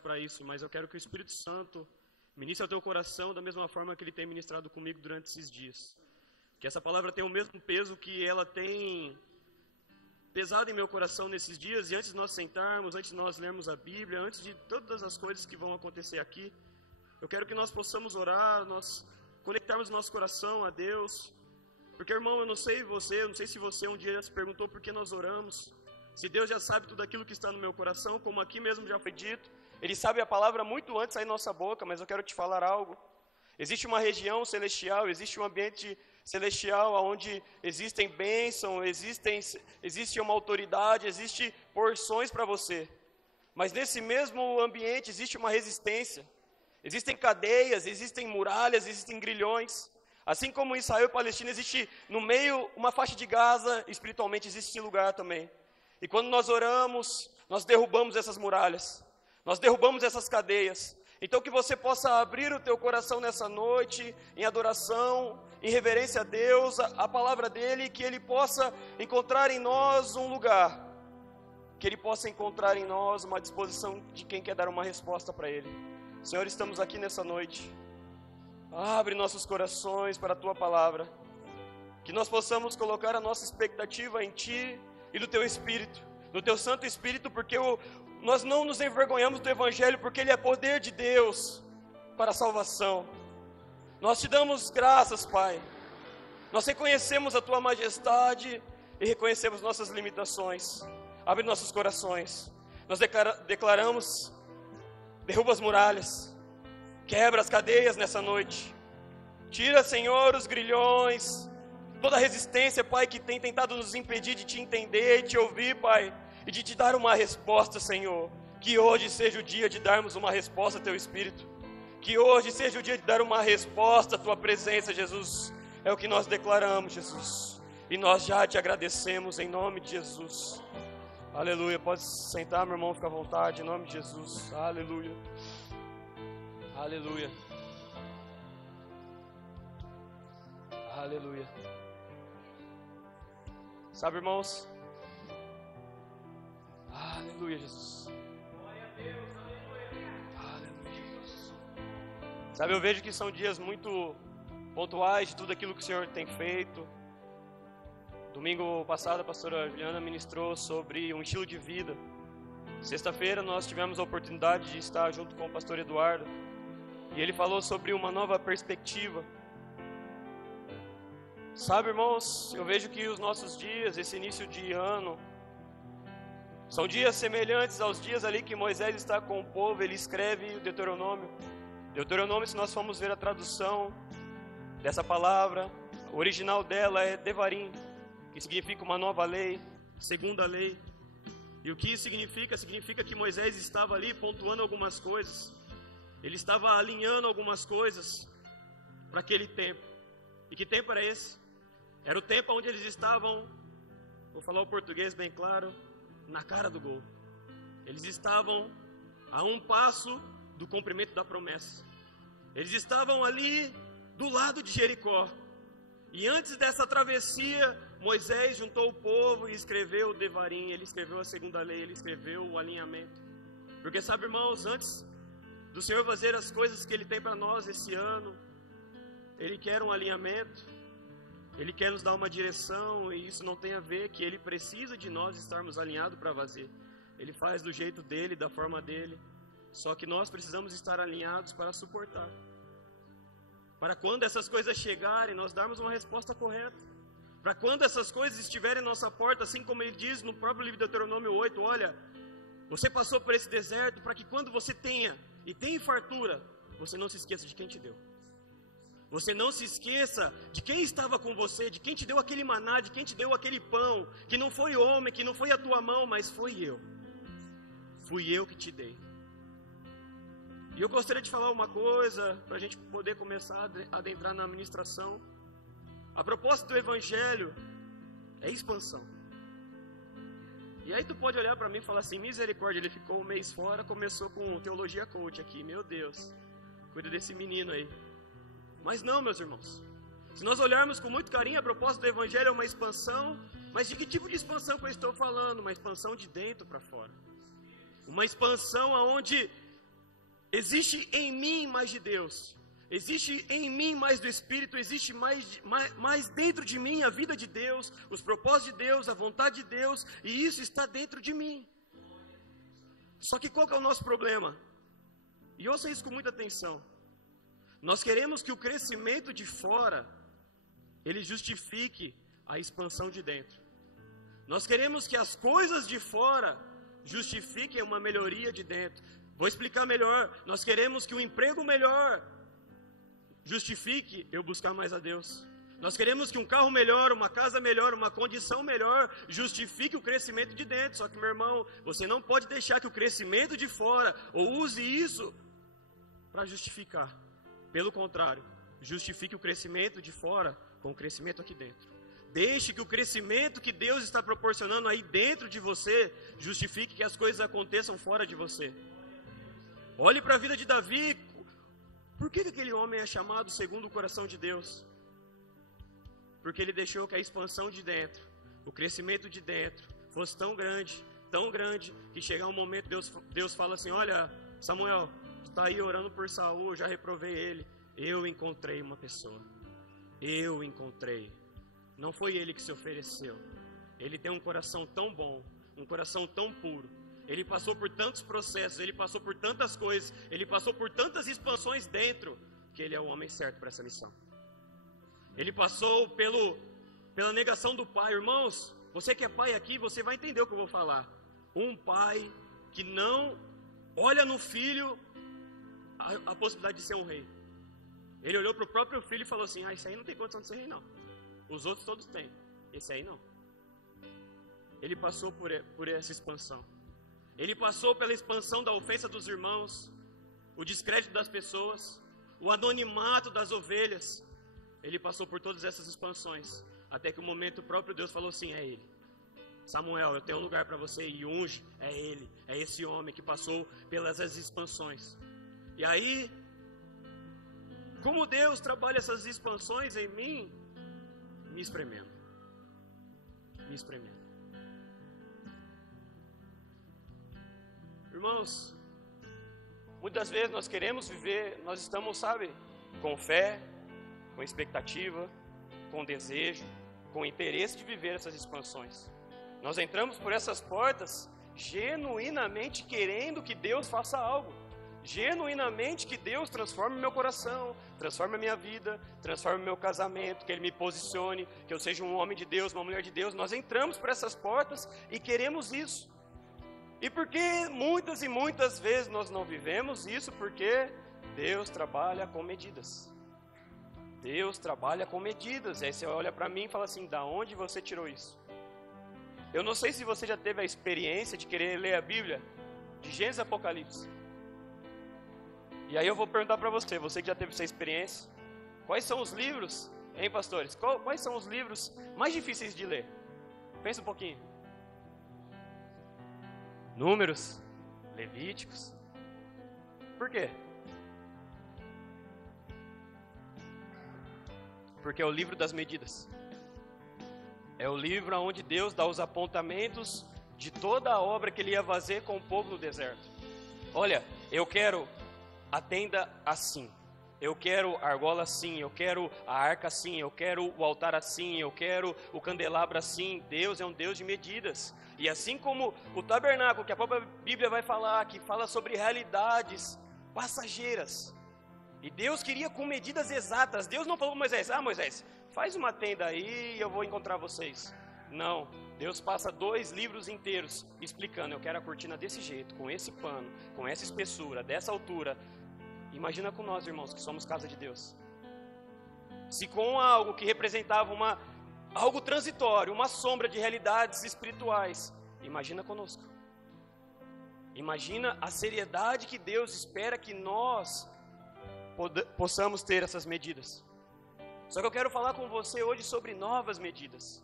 para isso, mas eu quero que o Espírito Santo ministre ao teu coração da mesma forma que ele tem ministrado comigo durante esses dias. Que essa palavra tenha o mesmo peso que ela tem pesado em meu coração nesses dias, e antes de nós sentarmos, antes de nós lermos a Bíblia, antes de todas as coisas que vão acontecer aqui, eu quero que nós possamos orar, nós conectarmos nosso coração a Deus, porque, irmão, eu não sei se você um dia já se perguntou por que nós oramos, se Deus já sabe tudo aquilo que está no meu coração, como aqui mesmo já foi dito, Ele sabe a palavra muito antes de sair da nossa boca, mas eu quero te falar algo. Existe uma região celestial, existe um ambiente celestial onde existem bênçãos, existe uma autoridade, existe porções para você. Mas nesse mesmo ambiente existe uma resistência. Existem cadeias, existem muralhas, existem grilhões. Assim como Israel e Palestina existe no meio uma faixa de Gaza, espiritualmente existe esse lugar também. E quando nós oramos, nós derrubamos essas muralhas. Nós derrubamos essas cadeias. Então que você possa abrir o teu coração nessa noite, em adoração, em reverência a Deus, a palavra dEle, que Ele possa encontrar em nós um lugar, que Ele possa encontrar em nós uma disposição de quem quer dar uma resposta para Ele. Senhor, estamos aqui nessa noite, abre nossos corações para a Tua palavra, que nós possamos colocar a nossa expectativa em Ti e no Teu Espírito, no Teu Santo Espírito, porque nós não nos envergonhamos do Evangelho, porque ele é poder de Deus para a salvação. Nós te damos graças, Pai. Nós reconhecemos a Tua majestade e reconhecemos nossas limitações. Abre nossos corações. Nós declaramos, derruba as muralhas, quebra as cadeias nessa noite. Tira, Senhor, os grilhões, toda a resistência, Pai, que tem tentado nos impedir de Te entender e Te ouvir, Pai, e de Te dar uma resposta, Senhor. Que hoje seja o dia de darmos uma resposta a Teu Espírito. Que hoje seja o dia de dar uma resposta à Tua presença, Jesus. É o que nós declaramos, Jesus. E nós já Te agradecemos em nome de Jesus. Aleluia. Pode se sentar, meu irmão, fica à vontade, em nome de Jesus. Aleluia. Aleluia. Aleluia. Sabe, irmãos? Aleluia, Jesus. Glória a Deus, aleluia, Jesus. Sabe, eu vejo que são dias muito pontuais de tudo aquilo que o Senhor tem feito. Domingo passado a pastora Juliana ministrou sobre um estilo de vida. Sexta-feira nós tivemos a oportunidade de estar junto com o pastor Eduardo. E ele falou sobre uma nova perspectiva. Sabe, irmãos, eu vejo que os nossos dias, esse início de ano, são dias semelhantes aos dias ali que Moisés está com o povo. Ele escreve o Deuteronômio. Deuteronômio, se nós formos ver a tradução dessa palavra, o original dela é Devarim, que significa uma nova lei, segunda lei. E o que isso significa? Significa que Moisés estava ali pontuando algumas coisas. Ele estava alinhando algumas coisas para aquele tempo. E que tempo era esse? Era o tempo onde eles estavam, vou falar o português bem claro, na cara do gol. Eles estavam a um passo do cumprimento da promessa. Eles estavam ali do lado de Jericó. E antes dessa travessia, Moisés juntou o povo e escreveu o Devarim. Ele escreveu a segunda lei, ele escreveu o alinhamento. Porque sabe, irmãos, antes do Senhor fazer as coisas que Ele tem para nós esse ano, Ele quer um alinhamento, Ele quer nos dar uma direção, e isso não tem a ver que Ele precisa de nós estarmos alinhados para fazer. Ele faz do jeito dEle, da forma dEle, só que nós precisamos estar alinhados para suportar. Para quando essas coisas chegarem, nós darmos uma resposta correta. Para quando essas coisas estiverem em nossa porta, assim como Ele diz no próprio livro de Deuteronômio 8, olha, você passou por esse deserto para que quando você tenha, e tem fartura, você não se esqueça de quem te deu. Você não se esqueça de quem estava com você, de quem te deu aquele maná, de quem te deu aquele pão, que não foi homem, que não foi a tua mão, mas foi eu. Fui eu que te dei. E eu gostaria de falar uma coisa, para a gente poder começar a adentrar na ministração. A proposta do Evangelho é expansão. E aí tu pode olhar para mim e falar assim, misericórdia, ele ficou um mês fora, começou com teologia coach aqui, meu Deus, cuida desse menino aí. Mas não, meus irmãos, se nós olharmos com muito carinho, a proposta do Evangelho é uma expansão, mas de que tipo de expansão que eu estou falando? Uma expansão de dentro para fora. Uma expansão onde Existe em mim mais de Deus. Existe em mim mais do Espírito, existe mais dentro de mim a vida de Deus, os propósitos de Deus, a vontade de Deus, e isso está dentro de mim. Só que qual que é o nosso problema? E ouça isso com muita atenção. Nós queremos que o crescimento de fora, ele justifique a expansão de dentro. Nós queremos que as coisas de fora justifiquem uma melhoria de dentro. Vou explicar melhor. Nós queremos que o emprego melhor justifique eu buscar mais a Deus. Nós queremos que um carro melhor, uma casa melhor, uma condição melhor justifique o crescimento de dentro. Só que, meu irmão, você não pode deixar que o crescimento de fora, ou use isso para justificar. Pelo contrário, justifique o crescimento de fora com o crescimento aqui dentro. Deixe que o crescimento que Deus está proporcionando aí dentro de você justifique que as coisas aconteçam fora de você. Olhe para a vida de Davi. Por que aquele homem é chamado segundo o coração de Deus? Porque ele deixou que a expansão de dentro, o crescimento de dentro, fosse tão grande, que chegar um momento Deus fala assim: olha, Samuel, está aí orando por Saul, eu já reprovei ele. Eu encontrei uma pessoa. Eu encontrei. Não foi ele que se ofereceu. Ele tem um coração tão bom, um coração tão puro. Ele passou por tantos processos, ele passou por tantas coisas, ele passou por tantas expansões dentro, que ele é o homem certo para essa missão. Ele passou pela negação do pai. Irmãos, você que é pai aqui, você vai entender o que eu vou falar. Um pai que não olha no filho a possibilidade de ser um rei. Ele olhou para o próprio filho e falou assim: esse aí não tem condição de ser rei não. Os outros todos têm, esse aí não. Ele passou por essa expansão. Ele passou pela expansão da ofensa dos irmãos, o descrédito das pessoas, o anonimato das ovelhas. Ele passou por todas essas expansões, até que o momento próprio Deus falou assim: é ele. Samuel, eu tenho um lugar para você, e unge, é ele, é esse homem que passou pelas expansões. E aí, como Deus trabalha essas expansões em mim? Me espremendo. Irmãos, muitas vezes nós queremos viver, nós estamos, sabe, com fé, com expectativa, com desejo, com interesse de viver essas expansões. Nós entramos por essas portas genuinamente querendo que Deus faça algo. Genuinamente que Deus transforme meu coração, transforme a minha vida, transforme meu casamento, que Ele me posicione, que eu seja um homem de Deus, uma mulher de Deus. Nós entramos por essas portas e queremos isso. E por que muitas e muitas vezes nós não vivemos isso? Porque Deus trabalha com medidas. Deus trabalha com medidas. E aí você olha para mim e fala assim: da onde você tirou isso? Eu não sei se você já teve a experiência de querer ler a Bíblia, de Gênesis e Apocalipse. E aí eu vou perguntar para você, você que já teve essa experiência, quais são os livros, hein, pastores? Quais são os livros mais difíceis de ler? Pensa um pouquinho. Números, Levíticos. Por quê? Porque é o livro das medidas. É o livro onde Deus dá os apontamentos de toda a obra que Ele ia fazer com o povo no deserto. Olha, eu quero a tenda assim, eu quero a argola assim, eu quero a arca assim, eu quero o altar assim, eu quero o candelabro assim. Deus é um Deus de medidas. E assim como o tabernáculo, que a própria Bíblia vai falar, que fala sobre realidades passageiras. E Deus queria com medidas exatas. Deus não falou para Moisés: Moisés, faz uma tenda aí e eu vou encontrar vocês. Não, Deus passa 2 livros inteiros explicando: eu quero a cortina desse jeito, com esse pano, com essa espessura, dessa altura. Imagina com nós, irmãos, que somos casa de Deus. Se com algo que representava algo transitório, uma sombra de realidades espirituais, imagina conosco. Imagina a seriedade que Deus espera que nós possamos ter essas medidas. Só que eu quero falar com você hoje sobre novas medidas.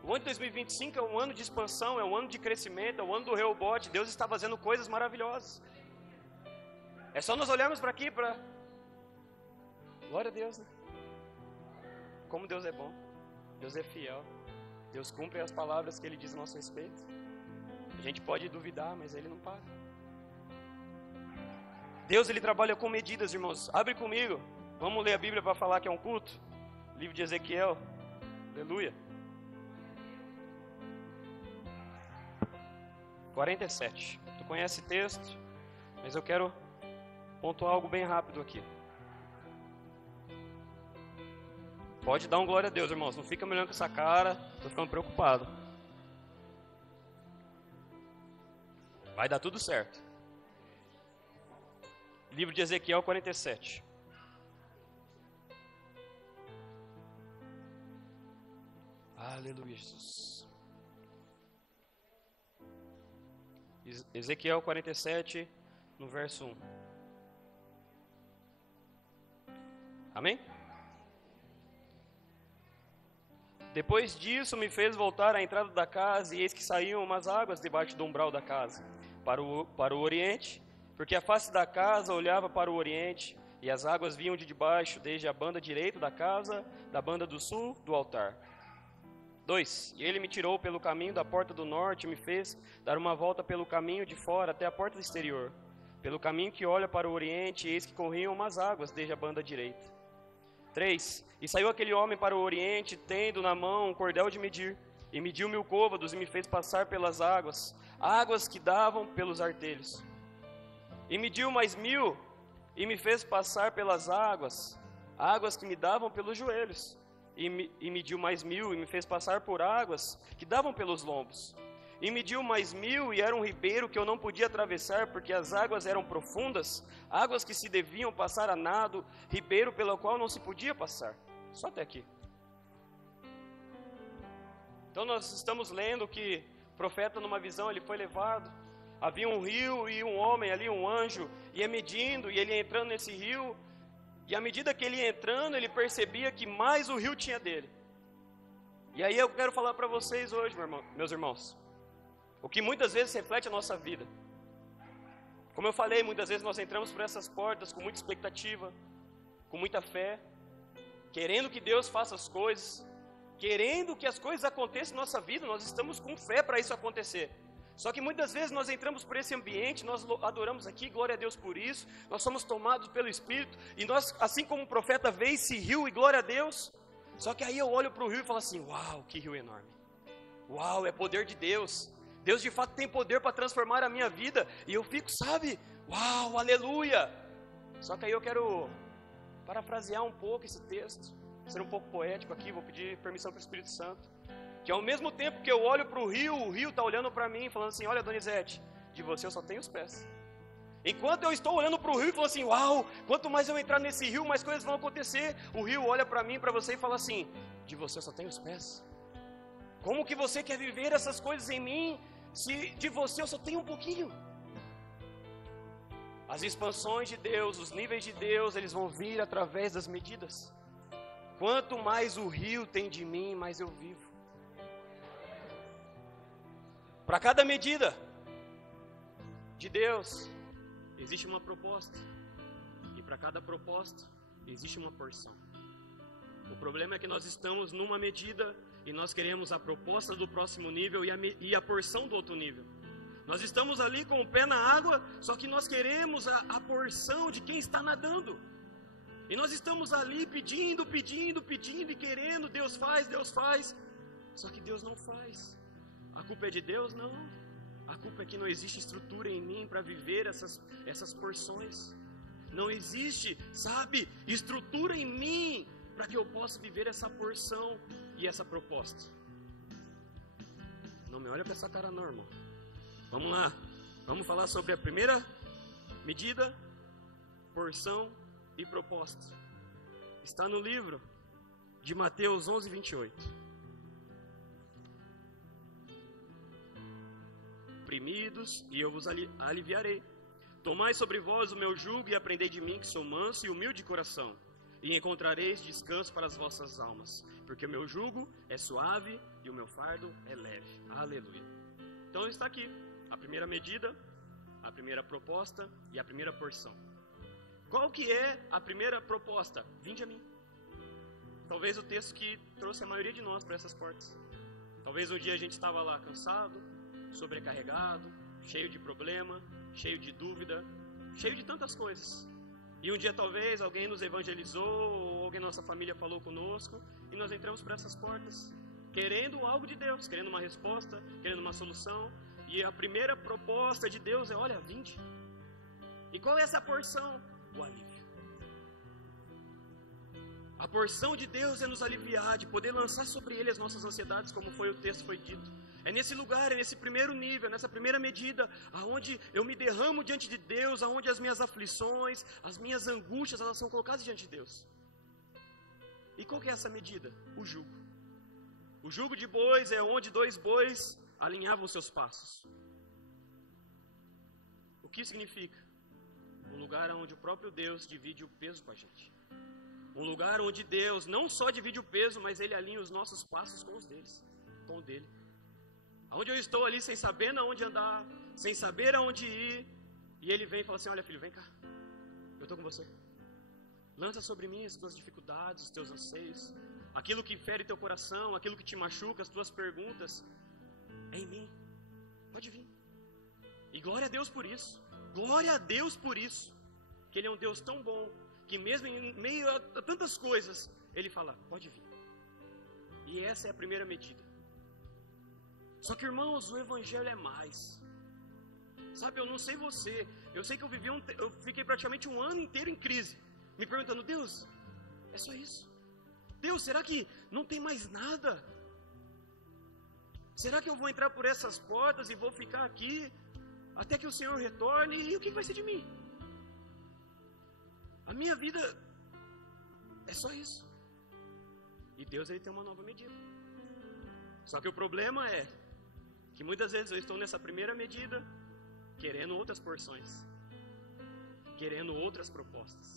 O ano de 2025 é um ano de expansão, é um ano de crescimento, é o ano do Rehobote. Deus está fazendo coisas maravilhosas. É só nós olharmos para aqui, glória a Deus, né? Como Deus é bom, Deus é fiel, Deus cumpre as palavras que Ele diz a nosso respeito. A gente pode duvidar, mas Ele não para. Deus, Ele trabalha com medidas, irmãos. Abre comigo. Vamos ler a Bíblia para falar que é um culto. Livro de Ezequiel. Aleluia. 47. Tu conhece o texto, mas eu quero pontuar algo bem rápido aqui. Pode dar um glória a Deus, irmãos. Não fica me olhando com essa cara. Estou ficando preocupado. Vai dar tudo certo. Livro de Ezequiel 47. Aleluia, Jesus. Ezequiel 47, no verso 1. Amém? Depois disso me fez voltar à entrada da casa, e eis que saíam umas águas debaixo do umbral da casa, para o oriente, porque a face da casa olhava para o oriente, e as águas vinham de debaixo, desde a banda direita da casa, da banda do sul, do altar. 2. E ele me tirou pelo caminho da porta do norte, e me fez dar uma volta pelo caminho de fora, até a porta exterior, pelo caminho que olha para o oriente, e eis que corriam umas águas desde a banda direita. 3. E saiu aquele homem para o oriente, tendo na mão um cordel de medir, e mediu 1000 côvados, e me fez passar pelas águas, águas que davam pelos artelhos. E mediu mais 1000, e me fez passar pelas águas, águas que me davam pelos joelhos. E mediu mais 1000, e me fez passar por águas que davam pelos lombos. E mediu mais 1000, e era um ribeiro que eu não podia atravessar, porque as águas eram profundas, águas que se deviam passar a nado, ribeiro pelo qual não se podia passar. Só até aqui. Então nós estamos lendo que o profeta, numa visão, ele foi levado. Havia um rio e um homem ali, um anjo, ia medindo, e ele ia entrando nesse rio. E à medida que ele ia entrando, ele percebia que mais o rio tinha dele. E aí eu quero falar para vocês hoje, meus irmãos, o que muitas vezes reflete a nossa vida. Como eu falei, muitas vezes nós entramos por essas portas com muita expectativa, com muita fé, querendo que Deus faça as coisas, querendo que as coisas aconteçam na nossa vida, nós estamos com fé para isso acontecer. Só que muitas vezes nós entramos por esse ambiente, nós adoramos aqui, glória a Deus por isso, nós somos tomados pelo Espírito, e nós, assim como o profeta vê esse rio, e glória a Deus, só que aí eu olho para o rio e falo assim, uau, que rio enorme, uau, é poder de Deus, Deus de fato tem poder para transformar a minha vida, e eu fico, sabe, uau, aleluia. Só que aí eu quero parafrasear um pouco esse texto, ser um pouco poético aqui, vou pedir permissão para o Espírito Santo. Que ao mesmo tempo que eu olho para o rio está olhando para mim, falando assim, olha Donizete, de você eu só tenho os pés. Enquanto eu estou olhando para o rio e falando assim, uau, quanto mais eu entrar nesse rio, mais coisas vão acontecer. O rio olha para mim, para você e fala assim, de você eu só tenho os pés. Como que você quer viver essas coisas em mim, se de você eu só tenho um pouquinho? As expansões de Deus, os níveis de Deus, eles vão vir através das medidas. Quanto mais o rio tem de mim, mais eu vivo. Para cada medida de Deus, existe uma proposta. E para cada proposta, existe uma porção. O problema é que nós estamos numa medida e nós queremos a proposta do próximo nível e a porção do outro nível. Nós estamos ali com o pé na água, só que nós queremos a porção de quem está nadando. E nós estamos ali pedindo e querendo, Deus faz. Só que Deus não faz. A culpa é de Deus? Não. A culpa é que não existe estrutura em mim para viver essas porções. Não existe, sabe, estrutura em mim para que eu possa viver essa porção e essa proposta. Não me olha com essa cara não, irmão. Vamos lá. Vamos falar sobre a primeira medida, porção e proposta. Está no livro de Mateus 11, 28. Oprimidos, e eu vos aliviarei. Tomai sobre vós o meu jugo e aprendei de mim, que sou manso e humilde de coração, e encontrareis descanso para as vossas almas, porque o meu jugo é suave e o meu fardo é leve. Aleluia. Então está aqui a primeira medida, a primeira proposta e a primeira porção. Qual que é a primeira proposta? Vinde a mim. Talvez o texto que trouxe a maioria de nós para essas portas. Talvez um dia a gente estava lá cansado, sobrecarregado, cheio de problema, cheio de dúvida, cheio de tantas coisas. E um dia talvez alguém nos evangelizou, ou alguém da nossa família falou conosco, e nós entramos por essas portas, querendo algo de Deus, querendo uma resposta, querendo uma solução. E a primeira proposta de Deus é: olha, vinde. E qual é essa porção? O alívio. A porção de Deus é nos aliviar, de poder lançar sobre Ele as nossas ansiedades, como foi o texto foi dito. É nesse lugar, é nesse primeiro nível, nessa primeira medida, aonde eu me derramo diante de Deus, aonde as minhas aflições, as minhas angústias, elas são colocadas diante de Deus. E qual que é essa medida? O jugo. O jugo de bois é onde 2 bois alinhavam seus passos. O que significa? Um lugar onde o próprio Deus divide o peso com a gente. Um lugar onde Deus não só divide o peso, mas Ele alinha os nossos passos com os deles, com o dele. Onde eu estou ali sem saber aonde andar, sem saber aonde ir, e Ele vem e fala assim: olha, filho, vem cá, eu estou com você. Lança sobre mim as tuas dificuldades, os teus anseios, aquilo que fere teu coração, aquilo que te machuca, as tuas perguntas, é em mim, pode vir. E glória a Deus por isso, glória a Deus por isso, que Ele é um Deus tão bom, que mesmo em meio a tantas coisas, Ele fala: pode vir. E essa é a primeira medida. Só que, irmãos, o Evangelho é mais. Sabe, eu não sei você, eu sei que eu fiquei praticamente 1 ano inteiro em crise, me perguntando: Deus, é só isso? Deus, será que não tem mais nada? Será que eu vou entrar por essas portas e vou ficar aqui até que o Senhor retorne? E o que vai ser de mim? A minha vida é só isso. E Deus, Ele tem uma nova medida. Só que o problema é que muitas vezes eu estou nessa primeira medida, querendo outras porções, querendo outras propostas.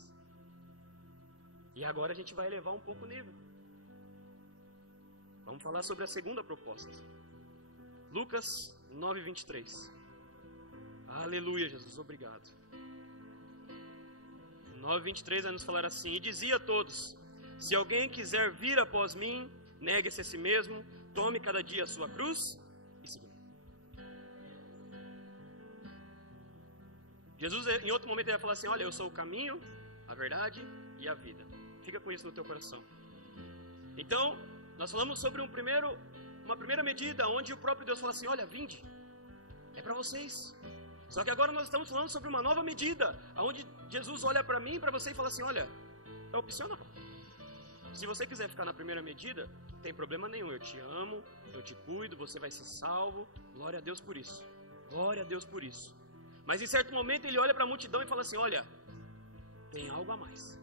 E agora a gente vai elevar um pouco o nível. Vamos falar sobre a segunda proposta. Lucas 9:23. Aleluia, Jesus, obrigado. 9:23 vai nos falar assim: e dizia a todos: se alguém quiser vir após mim, negue-se a si mesmo, tome cada dia a sua cruz e siga. Jesus, em outro momento, ele vai falar assim: olha, eu sou o caminho, a verdade e a vida. Fica com isso no teu coração. Então, nós falamos sobre uma primeira medida, onde o próprio Deus fala assim: olha, vinde, é para vocês. Só que agora nós estamos falando sobre uma nova medida, onde Jesus olha para mim e para você e fala assim: olha, é opcional. Se você quiser ficar na primeira medida, não tem problema nenhum, eu te amo, eu te cuido, você vai ser salvo, glória a Deus por isso, glória a Deus por isso. Mas em certo momento ele olha para a multidão e fala assim: olha, tem algo a mais,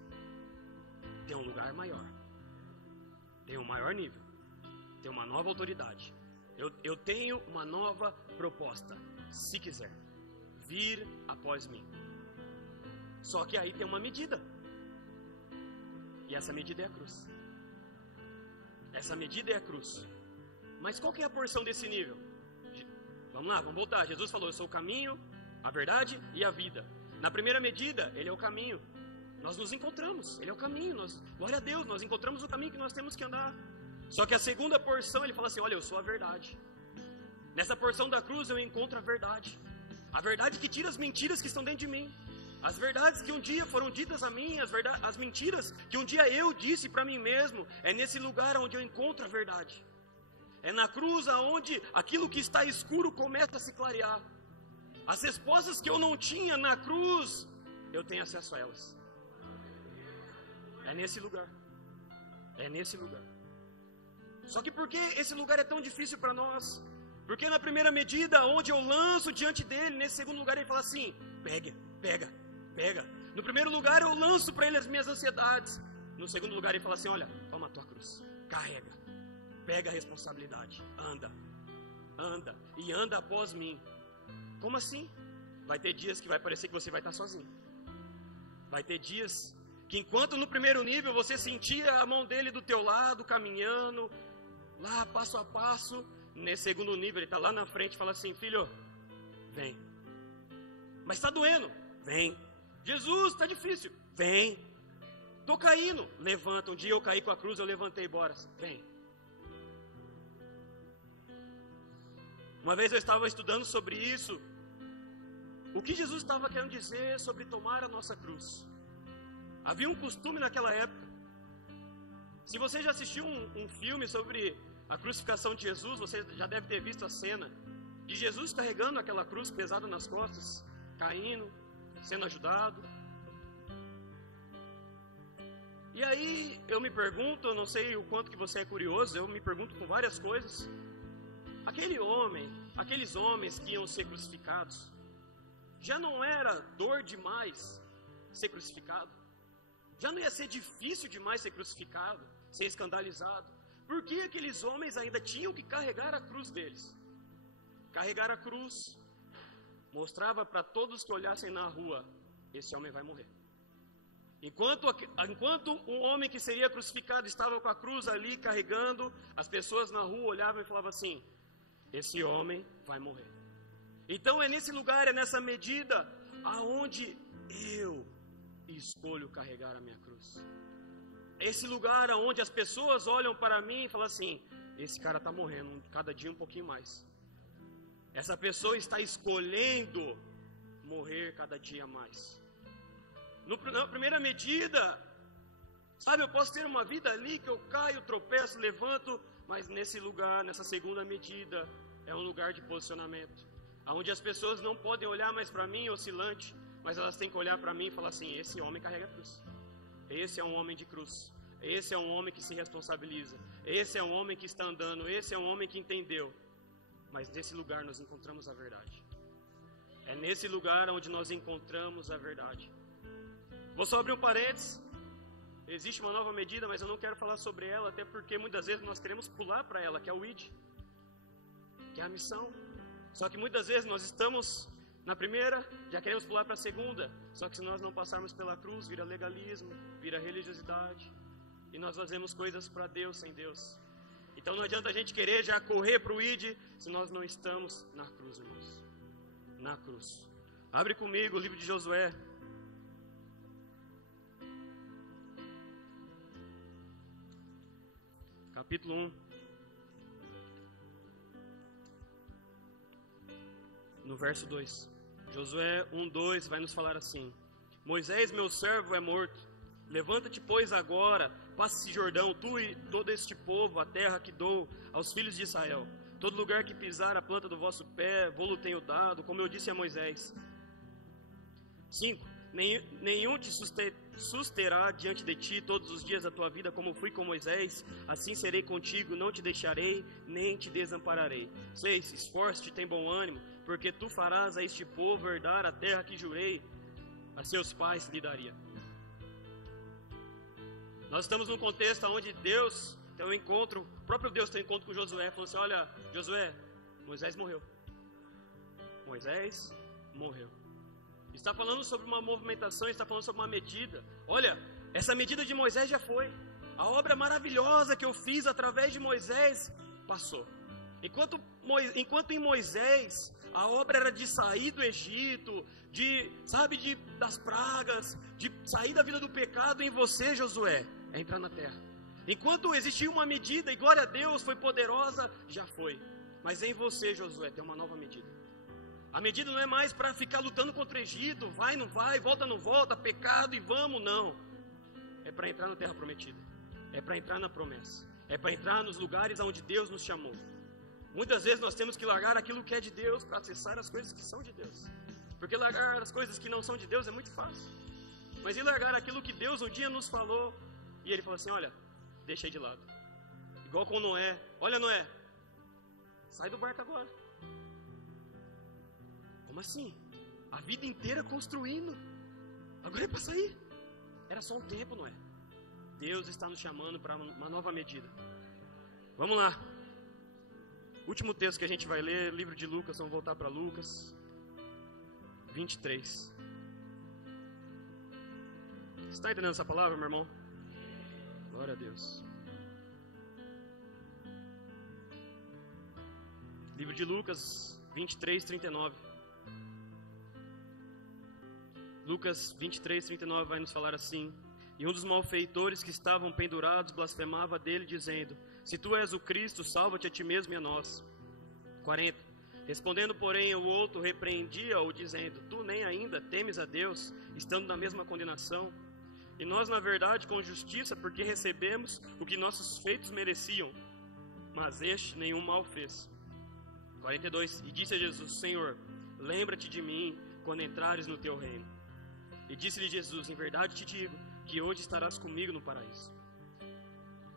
tem um lugar maior, tem um maior nível, tem uma nova autoridade, eu tenho uma nova proposta, se quiser vir após mim. Só que aí tem uma medida, e essa medida é a cruz. Essa medida é a cruz. Mas qual que é a porção desse nível? Vamos lá, vamos voltar. Jesus falou: eu sou o caminho, a verdade e a vida. Na primeira medida, Ele é o caminho. Nós nos encontramos, Ele é o caminho. Glória a Deus, nós encontramos o caminho que nós temos que andar. Só que a segunda porção, Ele fala assim: olha, eu sou a verdade. Nessa porção da cruz eu encontro a verdade. A verdade que tira as mentiras que estão dentro de mim. As verdades que um dia foram ditas a mim, as mentiras que um dia eu disse para mim mesmo. É nesse lugar onde eu encontro a verdade. É na cruz onde aquilo que está escuro começa a se clarear. As respostas que eu não tinha na cruz, eu tenho acesso a elas. É nesse lugar. É nesse lugar. Só que por que esse lugar é tão difícil para nós? Porque na primeira medida, onde eu lanço diante dele, nesse segundo lugar ele fala assim: pega, pega, pega. No primeiro lugar eu lanço para ele as minhas ansiedades. No segundo lugar ele fala assim: olha, toma a tua cruz, carrega, pega a responsabilidade, anda, anda e anda após mim. Como assim? Vai ter dias que vai parecer que você vai estar sozinho. Vai ter dias que enquanto no primeiro nível você sentia a mão dele do teu lado, caminhando, lá passo a passo, nesse segundo nível ele está lá na frente e fala assim: filho, vem. Mas está doendo? Vem. Jesus, está difícil? Vem. Estou caindo? Levanta. Um dia eu caí com a cruz, eu levantei, bora. Vem. Uma vez eu estava estudando sobre isso. o que Jesus estava querendo dizer sobre tomar a nossa cruz. Havia um costume naquela época. Se você já assistiu um filme sobre a crucificação de Jesus, você já deve ter visto a cena de Jesus carregando aquela cruz pesada nas costas, caindo, sendo ajudado. E aí eu me pergunto, eu não sei o quanto que você é curioso, eu me pergunto com várias coisas. Aqueles homens que iam ser crucificados, já não era dor demais ser crucificado? Já não ia ser difícil demais ser crucificado, ser escandalizado? Por que aqueles homens ainda tinham que carregar a cruz deles? Carregar a cruz mostrava para todos que olhassem na rua, esse homem vai morrer. Enquanto um homem que seria crucificado estava com a cruz ali carregando, as pessoas na rua olhavam e falavam assim, esse homem vai morrer. Então é nesse lugar, é nessa medida, aonde eu escolho carregar a minha cruz. Esse lugar onde as pessoas olham para mim e falam assim, esse cara está morrendo cada dia um pouquinho mais. Essa pessoa está escolhendo morrer cada dia mais. Na primeira medida, sabe, eu posso ter uma vida ali que eu caio, tropeço, levanto, mas nesse lugar, nessa segunda medida, é um lugar de posicionamento, onde as pessoas não podem olhar mais para mim oscilante, mas elas têm que olhar para mim e falar assim, esse homem carrega a cruz. Esse é um homem de cruz. Esse é um homem que se responsabiliza. Esse é um homem que está andando. Esse é um homem que entendeu. Mas nesse lugar nós encontramos a verdade. É nesse lugar onde nós encontramos a verdade. Vou só abrir um parênteses. Existe uma nova medida, mas eu não quero falar sobre ela, até porque muitas vezes nós queremos pular para ela, que é o ID, que é a missão. Só que muitas vezes nós estamos na primeira, já queremos pular para a segunda. Só que se nós não passarmos pela cruz, vira legalismo, vira religiosidade. E nós fazemos coisas para Deus sem Deus. Então não adianta a gente querer já correr para o ID, se nós não estamos na cruz, irmãos. Na cruz. Abre comigo o livro de Josué. Capítulo 1. No verso 2. Josué 1:2 vai nos falar assim: Moisés, meu servo, é morto. Levanta-te, pois, agora, passa esse Jordão, tu e todo este povo, a terra que dou aos filhos de Israel. Todo lugar que pisar a planta do vosso pé, vou-lo tenho dado, como eu disse a Moisés. 5. Nenhum te susterá diante de ti todos os dias da tua vida, como fui com Moisés, assim serei contigo, não te deixarei, nem te desampararei. 6. Esforça-te, tem bom ânimo, porque tu farás a este povo herdar a terra que jurei a seus pais lhe daria. Nós estamos num contexto onde Deus tem um encontro, o próprio Deus tem um encontro com Josué, falou assim, olha, Josué, Moisés morreu. Moisés morreu. Está falando sobre uma movimentação, está falando sobre uma medida. Olha, essa medida de Moisés já foi. A obra maravilhosa que eu fiz através de Moisés passou. Enquanto em Moisés a obra era de sair do Egito, das pragas, de sair da vida do pecado, em você, Josué, é entrar na terra. Enquanto existia uma medida, e glória a Deus, foi poderosa, já foi. Mas em você, Josué, tem uma nova medida. A medida não é mais para ficar lutando contra o Egito, vai, não vai, volta, não volta, pecado e vamos, não. É para entrar na terra prometida. É para entrar na promessa. É para entrar nos lugares onde Deus nos chamou. Muitas vezes nós temos que largar aquilo que é de Deus para acessar as coisas que são de Deus. Porque largar as coisas que não são de Deus é muito fácil. Mas e largar aquilo que Deus um dia nos falou, e Ele falou assim, olha, deixei de lado. Igual com Noé. Olha, Noé, sai do barco agora. Como assim? A vida inteira construindo. Agora é para sair. Era só um tempo, Noé. Deus está nos chamando para uma nova medida. Vamos lá. Último texto que a gente vai ler, livro de Lucas, vamos voltar para Lucas 23. Você está entendendo essa palavra, meu irmão? Glória a Deus. Livro de Lucas 23, 39. Lucas 23, 39 vai nos falar assim: E um dos malfeitores que estavam pendurados blasfemava dele, dizendo: Se tu és o Cristo, salva-te a ti mesmo e a nós. 40. Respondendo, porém, o outro repreendia-o, dizendo: tu nem ainda temes a Deus, estando na mesma condenação? E nós, na verdade, com justiça, porque recebemos o que nossos feitos mereciam, mas este nenhum mal fez. 42. E disse a Jesus: Senhor, lembra-te de mim quando entrares no teu reino. E disse-lhe Jesus: em verdade te digo, que hoje estarás comigo no paraíso.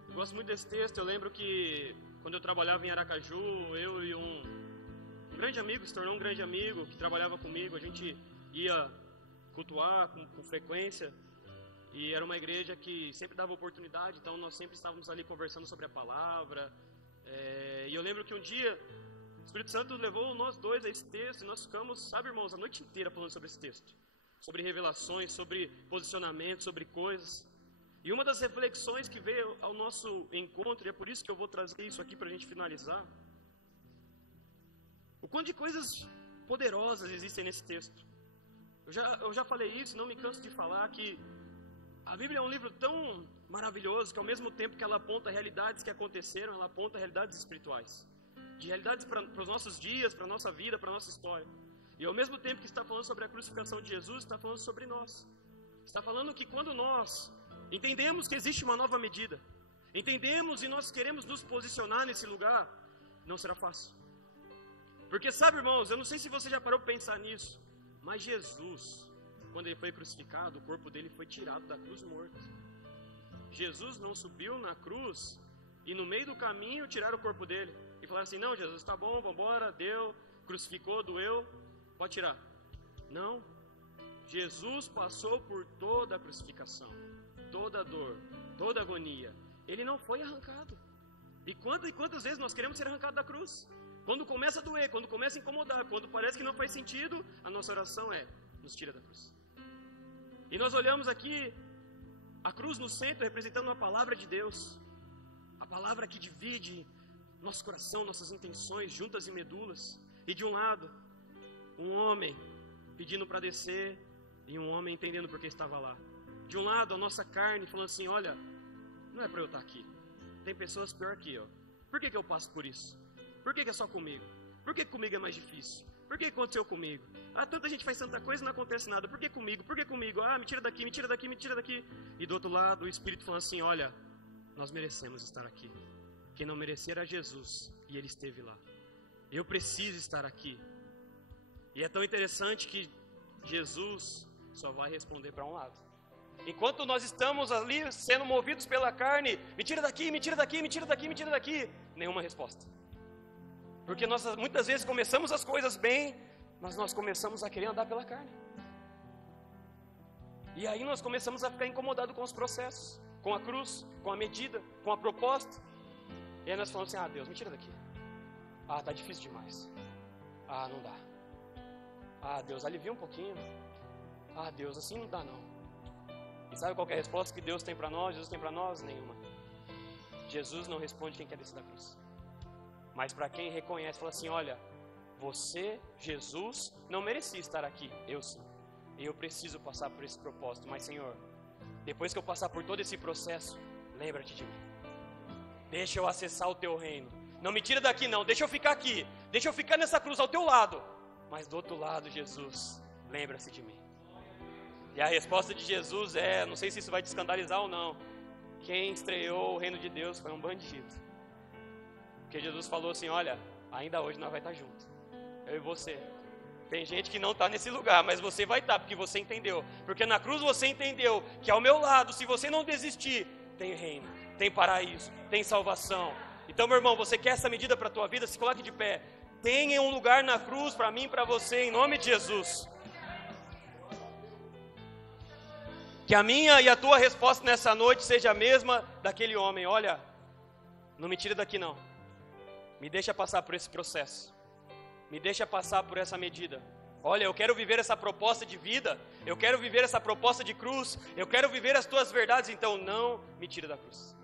Eu gosto muito desse texto. Eu lembro que quando eu trabalhava em Aracaju, eu e um grande amigo, se tornou um grande amigo, que trabalhava comigo, a gente ia cultuar com frequência, e era uma igreja que sempre dava oportunidade, então nós sempre estávamos ali conversando sobre a palavra, e eu lembro que um dia o Espírito Santo levou nós dois a esse texto, e nós ficamos, sabe, irmãos, a noite inteira falando sobre esse texto, sobre revelações, sobre posicionamento, sobre coisas. E uma das reflexões que veio ao nosso encontro, e é por isso que eu vou trazer isso aqui para a gente finalizar, o quanto de coisas poderosas existem nesse texto. Eu já falei isso, não me canso de falar que a Bíblia é um livro tão maravilhoso que ao mesmo tempo que ela aponta realidades que aconteceram, ela aponta realidades espirituais. De realidades para os nossos dias, para a nossa vida, para a nossa história. E ao mesmo tempo que está falando sobre a crucificação de Jesus, está falando sobre nós. Está falando que quando nós entendemos que existe uma nova medida, entendemos e nós queremos nos posicionar nesse lugar, não será fácil. Porque sabe, irmãos, eu não sei se você já parou para pensar nisso, mas Jesus, quando ele foi crucificado, o corpo dele foi tirado da cruz morto. Jesus não subiu na cruz e no meio do caminho tiraram o corpo dele e falaram assim: não, Jesus, tá bom, vamos embora, deu, crucificou, doeu, pode tirar. Não, Jesus passou por toda a crucificação, toda a dor, toda a agonia. Ele não foi arrancado. E quantas vezes nós queremos ser arrancados da cruz? Quando começa a doer, quando começa a incomodar, quando parece que não faz sentido, a nossa oração é: nos tira da cruz. E nós olhamos aqui a cruz no centro, representando a palavra de Deus, a palavra que divide nosso coração, nossas intenções, juntas e medulas. E de um lado, um homem pedindo para descer, e um homem entendendo por que estava lá. De um lado, a nossa carne falando assim: olha, não é para eu estar aqui, tem pessoas pior que eu. Por que eu passo por isso? Por que é só comigo? Por que comigo é mais difícil? Por que aconteceu comigo? Ah, tanta gente faz tanta coisa e não acontece nada. Por que comigo? Por que comigo? Ah, me tira daqui, me tira daqui, me tira daqui. E do outro lado, o Espírito falando assim: olha, nós merecemos estar aqui. Quem não merecer era Jesus, e ele esteve lá. Eu preciso estar aqui. E é tão interessante que Jesus só vai responder para um lado. Enquanto nós estamos ali sendo movidos pela carne, me tira daqui, me tira daqui, me tira daqui, me tira daqui, nenhuma resposta. Porque nós muitas vezes começamos as coisas bem, mas nós começamos a querer andar pela carne. E aí nós começamos a ficar incomodados com os processos, com a cruz, com a medida, com a proposta. E aí nós falamos assim: ah, Deus, me tira daqui. Ah, tá difícil demais. Ah, não dá. Ah, Deus, alivia um pouquinho. Ah, Deus, assim não dá não. E sabe qual é a resposta que Deus tem para nós? Jesus tem para nós? Nenhuma. Jesus não responde quem quer descer da cruz. Mas para quem reconhece, fala assim: olha, você, Jesus, não merecia estar aqui. Eu sim. E eu preciso passar por esse propósito. Mas Senhor, depois que eu passar por todo esse processo, lembra-te de mim. Deixa eu acessar o teu reino. Não me tira daqui não, deixa eu ficar aqui. Deixa eu ficar nessa cruz ao teu lado. Mas do outro lado, Jesus, lembra-se de mim. E a resposta de Jesus é, não sei se isso vai te escandalizar ou não, quem estreou o reino de Deus foi um bandido. Porque Jesus falou assim: olha, ainda hoje nós vamos estar juntos, eu e você. Tem gente que não está nesse lugar, mas você vai estar, porque você entendeu. Porque na cruz você entendeu que ao meu lado, se você não desistir, tem reino, tem paraíso, tem salvação. Então, meu irmão, você quer essa medida para a tua vida? Se coloque de pé. Tenha um lugar na cruz para mim e para você, em nome de Jesus. Que a minha e a tua resposta nessa noite seja a mesma daquele homem: olha, não me tira daqui não. Me deixa passar por esse processo. Me deixa passar por essa medida. Olha, eu quero viver essa proposta de vida. Eu quero viver essa proposta de cruz. Eu quero viver as tuas verdades. Então não me tira da cruz.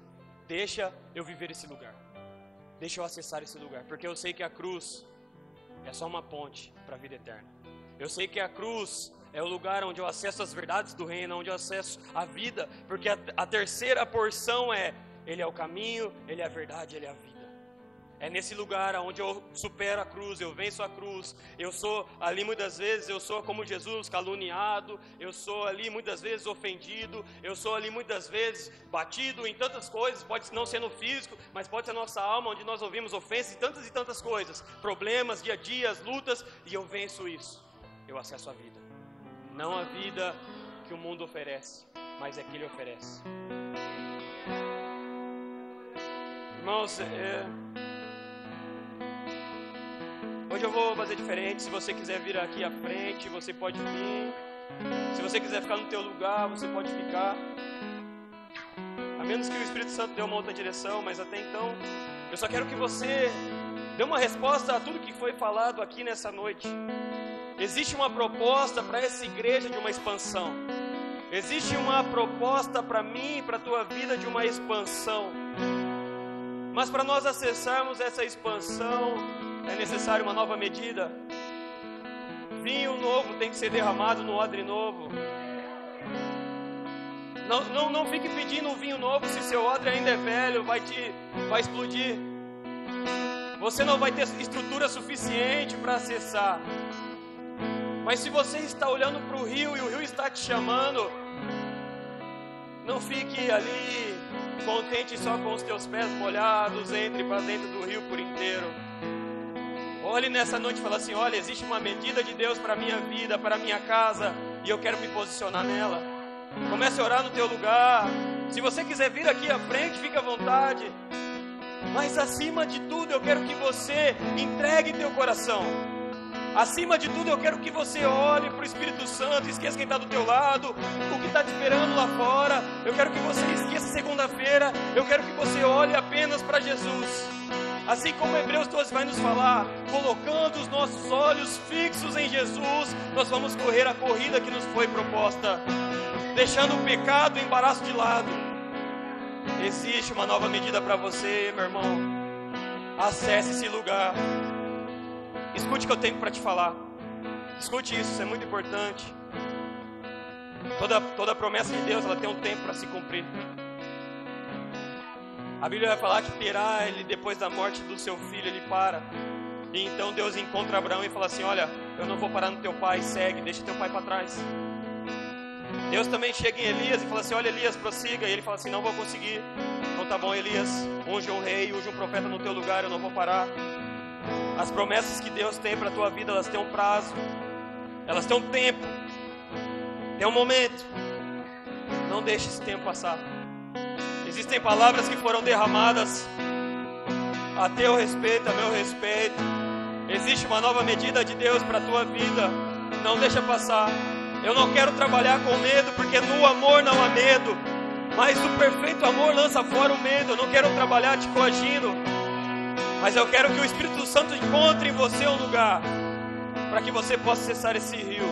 Deixa eu viver esse lugar. Deixa eu acessar esse lugar. Porque eu sei que a cruz é só uma ponte para a vida eterna. Eu sei que a cruz é o lugar onde eu acesso as verdades do reino, onde eu acesso a vida. Porque a terceira porção é: Ele é o caminho, Ele é a verdade, Ele é a vida. É nesse lugar onde eu supero a cruz, eu venço a cruz. Eu sou ali muitas vezes, eu sou como Jesus, caluniado. Eu sou ali muitas vezes ofendido. Eu sou ali muitas vezes batido em tantas coisas. Pode não ser no físico, mas pode ser a nossa alma, onde nós ouvimos ofensas e tantas coisas. Problemas, dia a dia, lutas, e eu venço isso. Eu acesso a vida. Não a vida que o mundo oferece, mas é que Ele oferece. Irmãos, hoje eu vou fazer diferente. Se você quiser vir aqui à frente, você pode vir. Se você quiser ficar no teu lugar, você pode ficar. A menos que o Espírito Santo dê uma outra direção, mas até então, eu só quero que você dê uma resposta a tudo que foi falado aqui nessa noite. Existe uma proposta para essa igreja de uma expansão. Existe uma proposta para mim, para a tua vida, de uma expansão. Mas para nós acessarmos essa expansão, é necessário uma nova medida. Vinho novo tem que ser derramado no odre novo. Não fique pedindo um vinho novo se seu odre ainda é velho, vai explodir. Você não vai ter estrutura suficiente para acessar. Mas se você está olhando para o rio e o rio está te chamando, não fique ali contente só com os teus pés molhados, entre para dentro do rio por inteiro. Olhe nessa noite e fala assim: olha, existe uma medida de Deus para a minha vida, para a minha casa, e eu quero me posicionar nela. Comece a orar no teu lugar. Se você quiser vir aqui à frente, fique à vontade. Mas acima de tudo, eu quero que você entregue teu coração. Acima de tudo, eu quero que você olhe para o Espírito Santo, esqueça quem está do teu lado, o que está te esperando lá fora. Eu quero que você esqueça segunda-feira. Eu quero que você olhe apenas para Jesus. Assim como Hebreus 12 vai nos falar, colocando os nossos olhos fixos em Jesus, nós vamos correr a corrida que nos foi proposta, deixando o pecado e o embaraço de lado. Existe uma nova medida para você, meu irmão. Acesse esse lugar. Escute o que eu tenho para te falar. Escute isso é muito importante. Toda promessa de Deus, ela tem um tempo para se cumprir. A Bíblia vai falar que Terá, ele depois da morte do seu filho, ele para. E então Deus encontra Abraão e fala assim: olha, eu não vou parar no teu pai, segue, deixa teu pai para trás. Deus também chega em Elias e fala assim: olha, Elias, prossiga. E ele fala assim: não vou conseguir. Então tá bom, Elias, unge um rei, unge um profeta no teu lugar, eu não vou parar. As promessas que Deus tem para a tua vida, elas têm um prazo, elas têm um tempo, tem um momento. Não deixe esse tempo passar. Existem palavras que foram derramadas a teu respeito, a meu respeito. Existe uma nova medida de Deus para a tua vida. Não deixa passar. Eu não quero trabalhar com medo, porque no amor não há medo, mas o perfeito amor lança fora o medo. Eu não quero trabalhar te coagindo, mas eu quero que o Espírito Santo encontre em você um lugar para que você possa acessar esse rio.